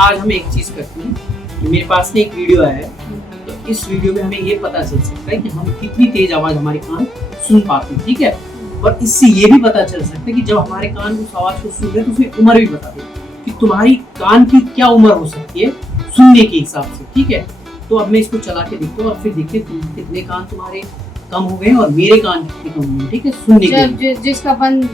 आज हम एक चीज करते हैं कि मेरे पास ना एक वीडियो आया है, तो इस वीडियो में हमें ये पता चल सकता है कि हम कितनी तेज आवाज हमारे कान सुन पाते हैं, ठीक है। और इससे ये भी पता चल सकता है कि जब हमारे कान उस आवाज को सुन रहे हैं तो उसमें उम्र भी बता दे कि तुम्हारी कान की क्या उम्र हो सकती है सुनने के हिसाब से, ठीक है। तो अब मैं इसको चला के देखता हूँ और फिर देखते हैं कितने कान तुम्हारे कम हो गए और मेरे कान कितने कम हुए, ठीक है, सुनने के।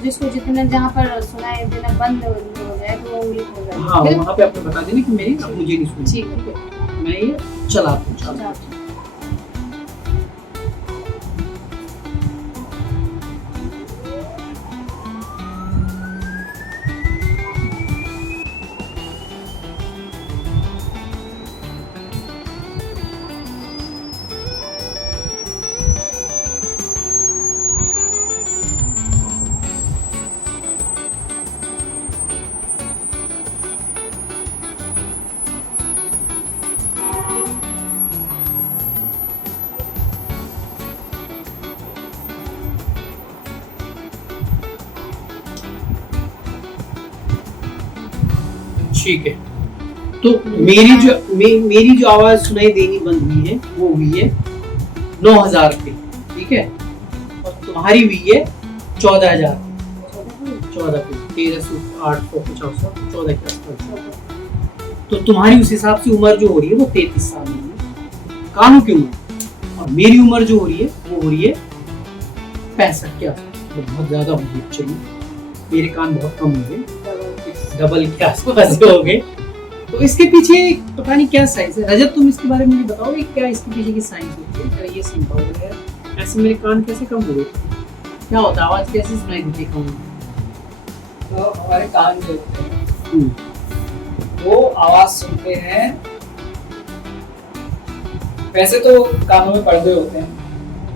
जिसको जितना जहाँ पर सुनाई देना बंद हो जाए तो वो उंगली हो जाए। हाँ, वहाँ पे आपको बता देना कि मेरी अब मुझे नहीं सुननी। ठीक है, मैं ये चलाता हूँ। ठीक है, तो मेरी जो आवाज सुनाई देनी बंद हुई है वो हुई है 9,000 पे, ठीक है। और तुम्हारी हुई है 14,000, 14 पे, 1300, 850, 14 के आसपास। तो तुम्हारी उस हिसाब से उम्र जो हो रही है वो 33 साल की है कानों की उम्र, और मेरी उम्र जो हो रही है वो हो रही है 65 के आसपास। तो बहुत ज्यादा हो गई, चलिए मेरे कान बहुत कम हो गए, डबल के आसपास हो गए। तो इसके पीछे पता नहीं क्या साइंस है। रजत, तुम इसके बारे में मुझे बताओगे क्या इसके पीछे की साइंस होती है? ये समझाओगे यार, ऐसे मेरे कान कैसे कम हो गए? क्या होता है, आवाज कैसे सुनाई देती कम? तो हमारे कान जो होते हैं वो आवाज सुनते हैं। वैसे तो कानों में पर्दे होते हैं,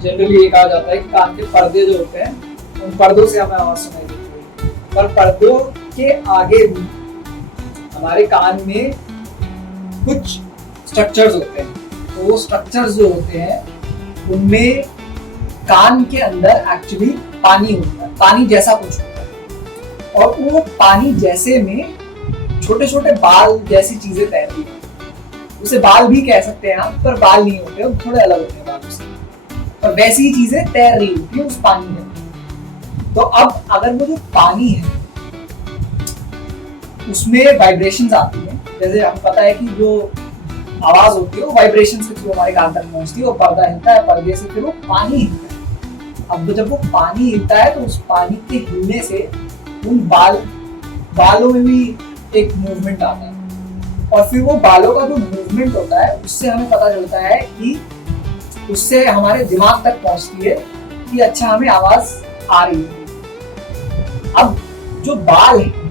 जनरली ये कहा जाता है कि कान के पर्दे जो होते हैं उन पर्दों से हमें आवाज सुनाई देती है, पर पर्दों के आगे भी हमारे कान में कुछ स्ट्रक्चर्स होते हैं। तो वो स्ट्रक्चर्स जो होते हैं उनमें कान के अंदर एक्चुअली पानी होता है, पानी जैसा कुछ होता है, और वो पानी जैसे में छोटे छोटे बाल जैसी चीजें तैरती हैं। उसे बाल भी कह सकते हैं आप, पर बाल नहीं होते, वो थोड़े अलग होते हैं बालों से, और वैसी ही चीजें तैर रही होती है उस पानी में। तो अब अगर वो जो पानी है उसमें वाइब्रेशंस आती हैं, जैसे हमें पता है कि जो आवाज होती है वो वाइब्रेशन के थ्रू हमारे कान तक पहुंचती है, और पर्दा हिलता है, पर्दे से फिर वो पानी हिलता है। अब जब वो पानी हिलता है तो उस पानी के हिलने से उन बालों में भी एक मूवमेंट आता है, और फिर वो बालों का जो मूवमेंट होता है उससे हमें पता चलता है कि उससे हमारे दिमाग तक पहुंचती है कि अच्छा हमें आवाज आ रही है। अब जो बाल है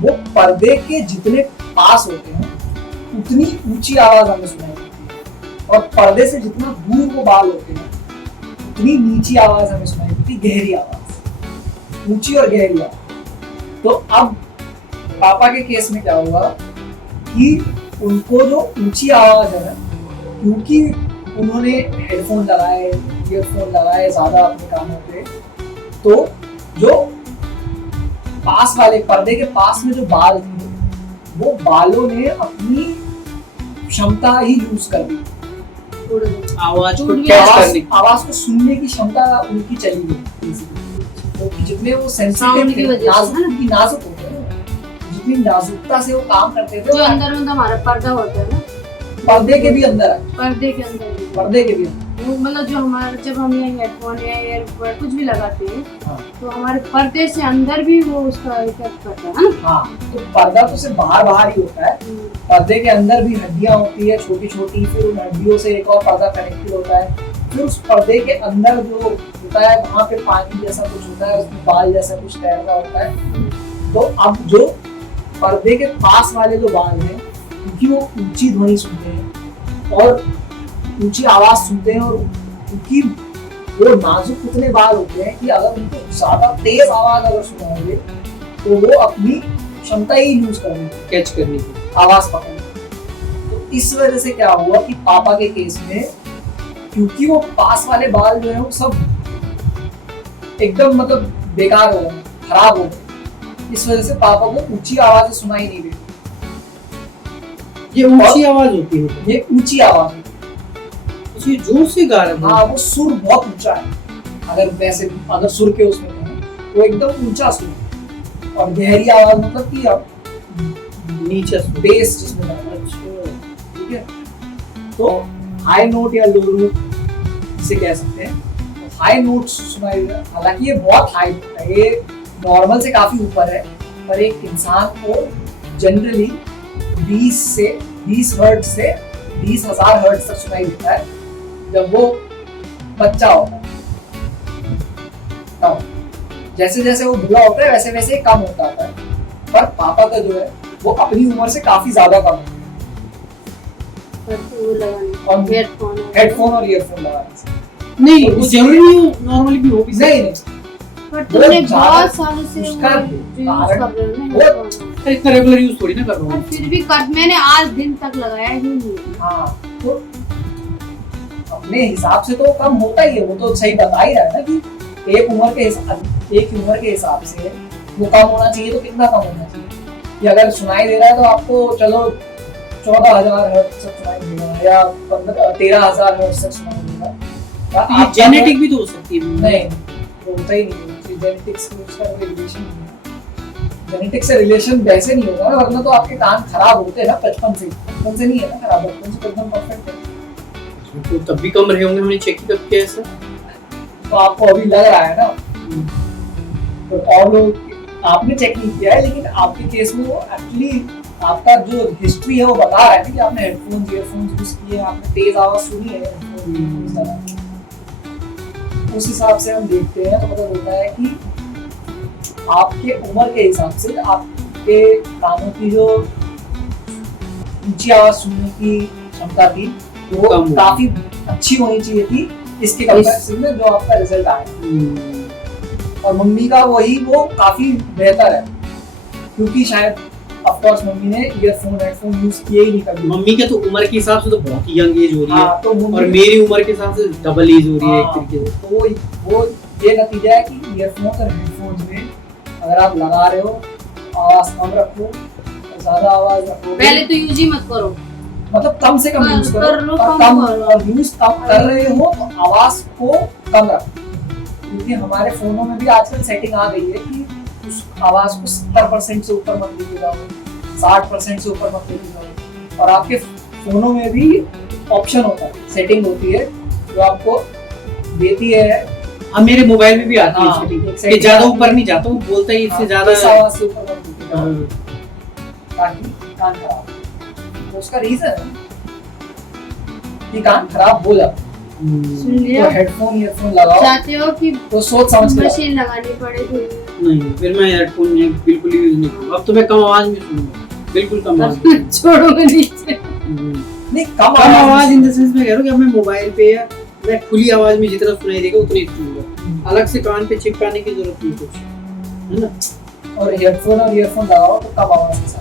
वो पर्दे के जितने पास होते हैं उतनी ऊंची आवाज हमें सुनाई देती है, और पर्दे से जितना दूर वो बाल होते हैं उतनी नीची आवाज हमें सुनाई देती है, गहरी आवाज, ऊंची और गहरी आवाज। तो अब पापा के केस में क्या हुआ कि उनको जो ऊंची आवाज है ना, क्योंकि उन्होंने हेडफोन लगाए, ईयरफोन लगाए ज्यादा अपने कानों पे, तो जो पास वाले पर्दे के पास में जो बाल थे वो बालों ने अपनी क्षमता ही यूज कर दी, आवाज को सुनने की क्षमता उनकी चली गई। तो जितने वो सेंसिटिव थे, नाजुक होते हैं, जितनी नाजुकता से वो काम करते थे, जो अंदर में हमारा पर्दा होता है ना, पर्दे के भी अंदर पर्दे के अंदर मतलब जो हमारे जब हम ये हेडफोन या ईयरबड कुछ भी लगाते हैं, हाँ, तो हमारे पर्दे से अंदर भी वो उसका इफेक्ट करता है ना। हाँ, तो पर्दा तो सिर्फ बाहर ही होता है, पर्दे के अंदर भी हड्डियां होती है छोटी छोटी, फिर उन हड्डियों से एक और पर्दा कनेक्टेड होता है, फिर उस पर्दे के अंदर जो होता है वहाँ पे पानी जैसा कुछ होता है, उसमें बाल जैसा कुछ तैर रहा होता है। तो अब जो पर्दे के पास वाले जो बाल हैं, क्योंकि वो ऊंची ध्वनि सुनते हैं और ऊंची आवाज सुनते हैं, और क्योंकि वो नाजुक उतने बाल होते हैं कि अगर उनको ज्यादा तेज आवाज अगर सुनाओगे तो वो अपनी क्षमता ही यूज करेंगे कैच करने की, आवाज पकड़ने। तो इस वजह से क्या हुआ कि पापा के केस में, क्योंकि वो पास वाले बाल जो है वो सब एकदम मतलब बेकार हो गए, खराब हो गए, इस वजह से पापा को ऊंची आवाज सुनाई नहीं देती। ये ऊंची आवाज होती है मतलब। ये ऊंची आवाज है। ये जोर से गा रहा है। हाँ, वो सुर बहुत ऊंचा है। अगर सुर के उसमें कहें वो एकदम ऊंचा सुर है। और गहरी आवाज मतलब कि आप नीचे सुर। बेस जिसमें जाता है। अच्छा, ठीक है, तो हाई नोट या लो नोट इसे कह सकते हैं। तो हाई नोट सुनाई दे, हालांकि ये बहुत हाई नोट है, ये नॉर्मल से काफी ऊपर है, पर एक इंसान को जनरली 20 हर्ट्ज से 20,000 हर्ट्ज तक सुनाई देता है जब वो बच्चा होता है। तब जैसे जैसे वो बड़ा होता है वैसे वैसे कम होता है, पर पापा का जो है वो अपनी उम्र से काफी ज्यादा कम है। वो लगाने और हेडफोन और ईयरफोन लगाने से नहीं तो वो जरूरी नहीं हो, नॉर्मली भी हो भी सकता है। नहीं पर तुमने बहुत ज्यादा बहुत सालों से वो उसका यूज कारण कर रहे हो ना वो- headphone। अरे इतना रेगुलर यूज थोड़ी ना कर रहा पर हूँ। फिर भी मैंने आज दिन तक लगाया ही नहीं है। हाँ, तो अपने हिसाब से तो कम होता ही है, वो तो सही बता ही रहा है ना कि एक उम्र के हिसाब से वो कम होना चाहिए, तो कितना कम होना चाहिए कि अगर सुनाई दे रहा है तो आपको चलो 14,000 हर्ट्ज तक सुनाई देगा या 13,000 हर्ट्ज तक सुनाई देगा। ये आपका जेनेटिक भी तो हो सकती है। नहीं, वो होता ही नहीं है, जेनेटिक्स से उसका कोई रिलेशन नहीं है। जेनेटिक्स से रिलेशन वैसे नहीं होगा ना, वरना तो आपके कान खराब होते हैं ना बचपन से नहीं है ना खराब, बचपन से एकदम परफेक्ट है। तो तब भी कम रहे होंगे, हमने चेक कब किया ऐसा। तो आपको अभी लग रहा है ना, तो और लोग आपने चेक नहीं किया है, लेकिन आपके केस में वो एक्चुअली आपका जो हिस्ट्री है वो बता रहा है ना कि आपने हेडफोन्स ईयरफोन्स यूज किए, आपने तेज आवाज सुनी है हेडफोन्स लगा के। उस हिसाब से हम देखते हैं तो पता चलता है कि आपके उम्र के हिसाब से आपके कानों की जो ऊंची आवाज सुनने की क्षमता थी वो कम हो। काफी अच्छी होनी चाहिए थी इसके कंपैरिजन में जो आपका रिजल्ट आया। और मम्मी का वो काफी बेहतर है, क्योंकि शायद ऑफ कोर्स मम्मी ने ईयरफोन हेडफोन यूज किए ही नहीं कभी। मम्मी के तो उम्र के हिसाब से तो बहुत ही यंग एज हो रही है। हाँ, तो और मेरी उम्र के हिसाब से डबल एज हो रही है एक हाँ, तरीके से। तो वो ये नतीजा है कि ईयरफोन और हेडफोन्स में अगर आप लगा रहे हो आवाज कम रखो और ज्यादा आवाज रखो, पहले तो यूज ही मत करो। मतलब कम से कम यूज कर करो लो, और कम कम करो। और यूज कम कर रहे हो तो आवाज को कम रखो, क्योंकि हमारे फोनों में भी आजकल सेटिंग आ गई है कि उस आवाज को 70% से ऊपर मत लेके जाओ, 60% से ऊपर मत लेके जाओ। और आपके फोनों में भी ऑप्शन होता है, सेटिंग होती है जो आपको देती है। हाँ मेरे मोबाइल में भी आती है हाँ, setting, एक कि setting ज्यादा आती ऊपर है। नहीं जाता, वो बोलता है इससे इस ज्यादा। आवाज से ऊपर मत लेके जाओ हाँ, ताकि कान खराब हो। तो उसका रीजन है कि कान खराब हो जाता है। सुन लिया। तो हेडफोन ईयरफोन लगाओ चाहते हो कि तो सोच समझ के लगाओ। मशीन लगानी पड़े थी। नहीं फिर मैं हेडफोन बिल्कुल यूज नहीं करूँगा। अब तो मैं कम आवाज में सुनूंगा, बिल्कुल कम आवाज में। छोड़ो नीचे। नहीं, कम कम आवाज इन द में सेंस में कह रहा हूँ कि अब मैं मोबाइल पे या मैं खुली आवाज में जितना सुनाई देगा उतना ही सुनूंगा, अलग से कान पे चिपकाने की जरूरत नहीं कुछ, है ना। और हेडफोन और ईयरफोन लगाओ तो कम आवाज के साथ।